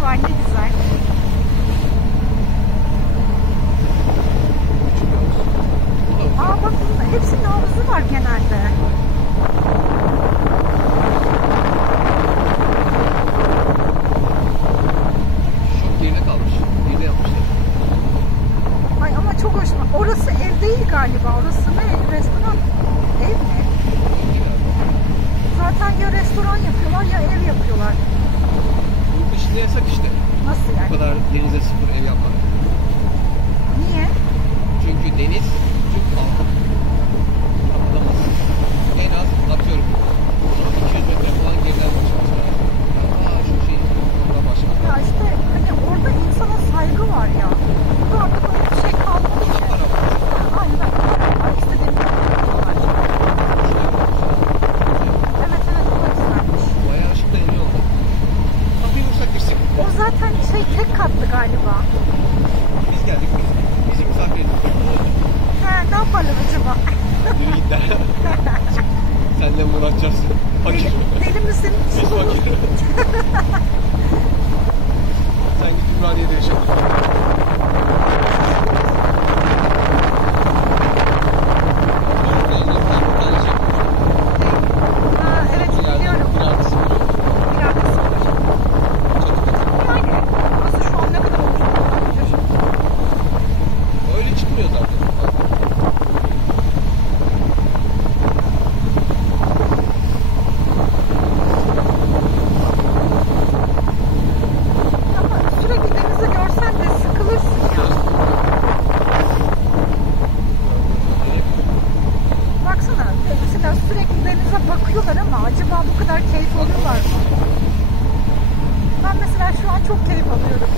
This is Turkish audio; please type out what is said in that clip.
havuzu var, ne güzel. Aa bak, hepsinin havuzu var genelde. Şok yerine kalmış. Yerine yapmışlar. Ay ama çok hoşuma. Orası ev değil galiba. Orası ne? Restoran. Ev mi? Zaten ya restoran yapıyorlar ya ev yapıyorlar. Bu kışında yasak işte. Nasıl yani? Bu kadar denize sıfır ev yapmak. Niye? Çünkü deniz çok pahalı. Kapatamazsın. En az atıyorum 200 metre falan geriden başlamışlar. Şu şeyin sonuna başlamışlar. Ya işte hani orada insana saygı var ya. Bu artık öyle bir şey kalmadı ki. Para var. Aynen. Var. İstediğini yapıyorlar. Evet evet, o da güzelmiş. Bayağı ışıkta evi oldu. Kapıyı vursak girsek. O zaten şey tek katlı galiba. Biz geldik. Bizi misafir ettik. He, ne yaparlar acaba? Yürü git der. Senle mi uğraşacağız? Fakir. Deli misin? Biz fakir. Sen git Ümraniye'de yaşa. Ha, evet biliyorum. İradesi var. İradesi var. Yani burası şu an ne kadar olmuş olabilir? Öyle çıkmıyor zaten. Ama sürekli denizi görsen de sıkılırsın ya. Baksana, mesela sürekli denize bakıyorlar ama acaba bu kadar keyif alıyorlar mı? Ben mesela şu an çok keyif alıyorum.